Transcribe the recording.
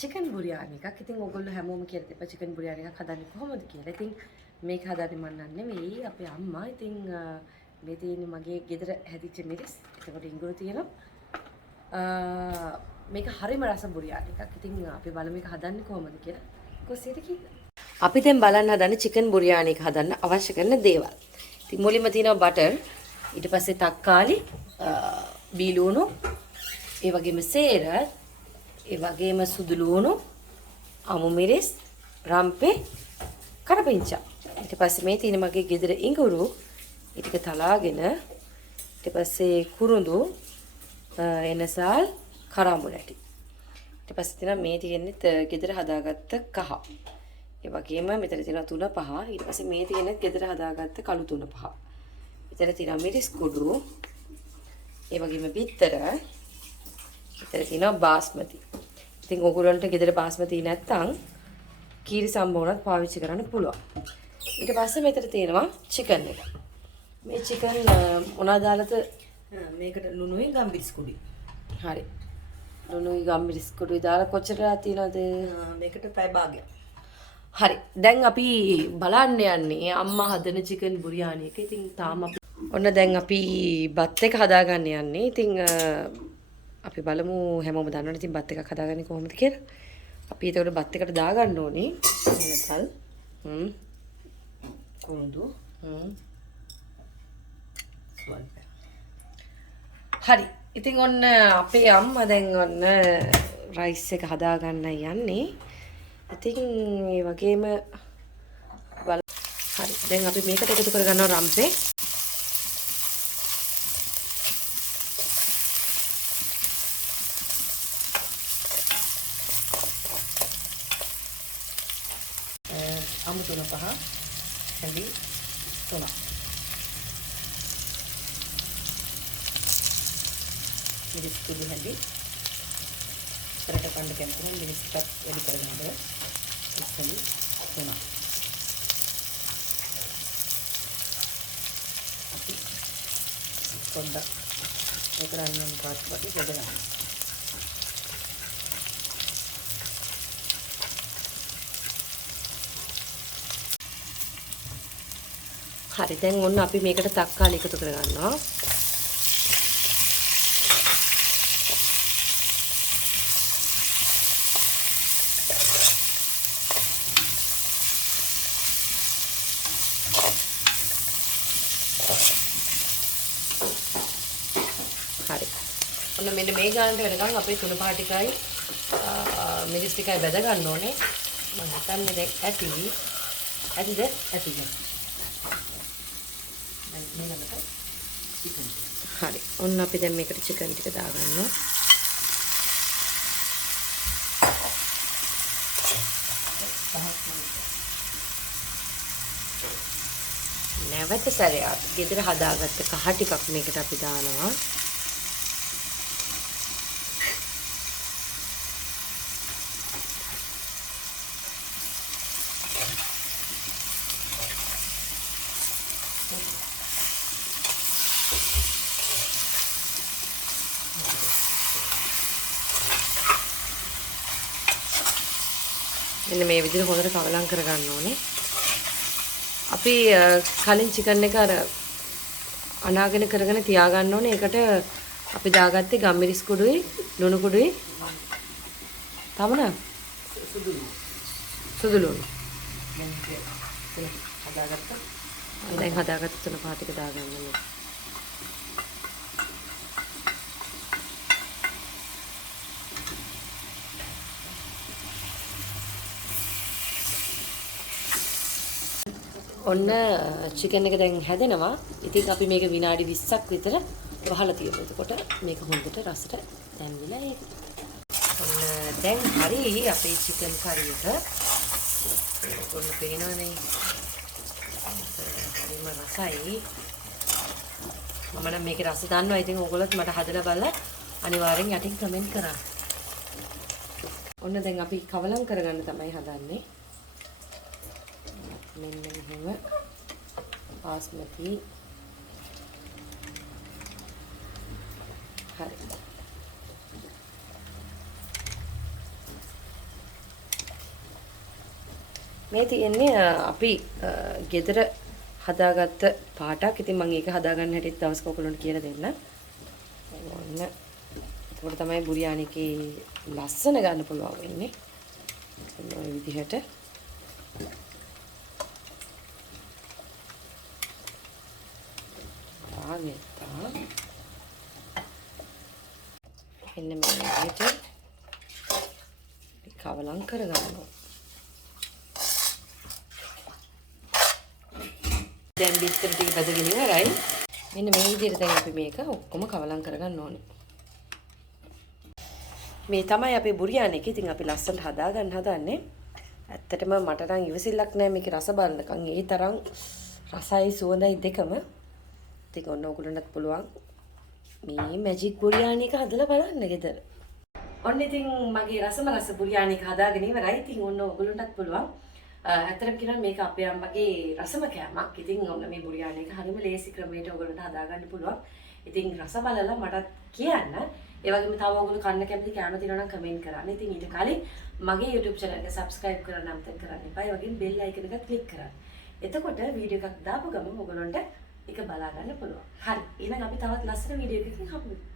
Chicken biryani එකක්. ඉතින් ඔයගොල්ලෝ හැමෝම කියලා තිබ්බා චිකන් බුරියානි එකක් හදන්නේ කොහොමද කියලා. ඉතින් මේක හදන්නේ මම නෙවෙයි අපේ අම්මා. ඉතින් මේ තියෙන්නේ මගේ ගෙදර හැදිච්ච මිරිස්. එතකොට ඉඟුරු තියෙනවා. මේක හරිම රස බුරියානි එකක්. ඉතින් අපි බලමු මේක හදන්නේ කොහොමද කියලා. කොහොමද කියලා. අපි දැන් බලන්න හදන්නේ චිකන් බුරියානි එක හදන්න අවශ්‍ය කරන දේවල්. ඉතින් මුලින්ම තියෙනවා බටර්, ඊට පස්සේ තක්කාලි, බීලුණු, ඒ වගේම සේර, ඒ වගේම සුදු ලුණු, අමු මිරිස්, රම්පේ, කරපිංචා. ඊට පස්සේ මේ තියෙන මගේ ගෙදර ඉඟුරු, ඊට තලාගෙන ඊට පස්සේ කුරුඳු, එනසල්, කරාඹු නැටි. ඊට පස්සේ තියෙනවා මේ තියෙන්නේ ගෙදර හදාගත්ත කහ. ඒ වගේම මෙතන තියෙනවා තුන පහ. ඊට පස්සේ මේ තියෙන්නේ ගෙදර හදාගත්ත කළු තුන පහ. මෙතන තියෙනවා මිරිස් කුඩු. ඒ වගේම බිත්තර. මෙතන තියෙනවා බාස්මති. ඉතින් ඔයගොල්ලන්ට ගෙදර බාස්මති නැත්නම් කීරි සම්බෝණත් පාවිච්චි කරන්න පුළුවන්. ඊට පස්සේ මෙතන තියෙනවා චිකන් එක. මේ චිකන් මොනවද දාලාද මේකට ලුණුයි ගම්බිරිස් කුඩුයි. හරි. ලුණුයි ගම්බිරිස් කුඩුයි දාලා කොච්චරලා තියෙනවද? මේකට පැය භාගයක්. හරි. දැන් අපි බලන්න යන්නේ අම්මා හදන චිකන් බුරියානි එක. ඉතින් තාම ඔන්න දැන් අපි බත් එක හදාගන්න යන්නේ. ඉතින් අපි බලමු හැමෝම දන්නවනේ ඉතින් බත් එකක් හදාගන්නේ කොහොමද කියලා. අපි ඒකට බත් එකට දාගන්න ඕනේ. එනසල්. කුරුඳු. හරි. ඉතින් ඔන්න අපේ අම්මා දැන් ඔන්න රයිස් එක හදාගන්න යන්නේ. ඉතින් මේ වගේම හරි. දැන් අපි මේකට එකතු කරගන්නවා රම්පේ. අමු තුන පහ හැඳි තුනක්. මිරිස් කුඩු හැඳි. කරට කන්න කැමති නම් මිරිස් ටිකක් වැඩි කරගන්න. ඉස්සෙල්ලි තුනක්. අපි පොඩ්ඩක් මේක රන්නම් පාත් වගේ බෙදගන්න. හරි දැන් ඔන්න අපි මේකට තක්කාලි එකතු කරගන්නවා. හරි. ඔන්න මෙන්න මේ ගානට වෙනකන් අපේ තුන පහ ටිකයි මිරිස් ටිකයි බෙද ගන්න ඕනේ. මම හිතන්නේ දැන් ඇති. ඇතිද? ඇතිද? හරි. ඔන්න අපි දැන් මේකට චිකන් ටික දාගන්නවා. නැවත සැරයක් ගෙදර හදාගත්ත කහ ටිකක් මේකට අපි දානවා. මෙන්න මේ විදිහට හොඳට කවලම් කරගන්න ඕනේ. අපි කලින් චිකන් එක අර අනාගෙන කරගෙන තියාගන්න ඕනේ. ඒකට අපි දාගත්තේ ගම්මිරිස් කුඩුයි, ලුණු කුඩුයි. තමන සුදු ලුණු. දැන් හදාගත්ත තුන පහ ටික දාගන්න ඕනේ. ඔන්න චිකන් එක දැන් හැදෙනවා. ඉතින් අපි මේක විනාඩි 20ක් විතර වහලා තියෙනවා. එතකොට මේක හොඳට රසට දැම්විලා ඒක. ඔන්න දැන් හරි අපේ චිකන් කරි එක. ඔන්න පේනවනේ. හරිම රසයි. මම නම් මේකේ රස දන්නවා. ඉතින් ඕගොල්ලොත් මට හදලා බලලා අනිවාර්යෙන් යටින් කමෙන්ට් කරන්න. ඔන්න දැන් අපි කවලම් කරගන්න තමයි හදන්නේ. මෙන්න මෙහෙම බාස්මති හරි මේ තියෙන්නේ අපි ගෙදර හදාගත්ත පාටක්. ඉතින් මම ඒක හදාගන්න හැටිත් දවසක ඔයගොල්ලන්ට කියලා දෙන්න. ඔන්න ඒකට තමයි බුරියානිකේ ලස්සන ගන්න පුළුවන් වෙන්නේ. ඔය විදිහට ආගෙත්තා එන්න මේ විදිහට කවලම් කරගන්නවා. දැන් බිත්තර ටික බදගෙන ඉවරයි. මෙන්න මේ විදිහට දැන් අපි මේක ඔක්කොම කවලම් කරගන්න ඕනේ. මේ තමයි අපේ බුරියානි එක. ඉතින් අපි ලස්සනට හදාගන්න හදන්නේ. ඇත්තටම මට නම් ඉවසිල්ලක් නැහැ මේකේ රස බලනකම්. ඒ තරම් රසයි සුවඳයි දෙකම. ඉතින් ඔන්න ඔයගොල්ලන්ටත් පුළුවන් මේ මැජික් බුරියානි එක හදලා බලන්න ගෙදර. ඔන්න ඉතින් මගේ රස බුරියානි එක හදාගෙන ඉවරයි. ඉතින් ඔන්න ඔයගොල්ලන්ටත් පුළුවන්. ඇත්තටම කියනවා මේක අපේ අම්මගේ රසම කෑමක්. ඉතින් ඔන්න මේ බුරියානි එක හරිම ලේසි ක්‍රමයකට ඔයගොල්ලන්ට හදාගන්න පුළුවන්. ඉතින් රස බලලා මටත් කියන්න. ඒ වගේම තව ඔයගොල්ලෝ කන්න කැමති කෑම තියෙනවා නම් කමෙන්ට් කරන්න. ඉතින් ඊට කලින් මගේ YouTube channel එක subscribe කරන්න අමතක කරන්න එපා. ඒ වගේම bell icon එක click කරන්න. එතකොට වීඩියෝ එකක් දාපු ගමන් ඔයගොල්ලන්ට ඒක බලා ගන්න පුළුවන්. හරි. එහෙනම් අපි තවත් ලස්සන වීඩියෝ එකකින් හමු වෙමු.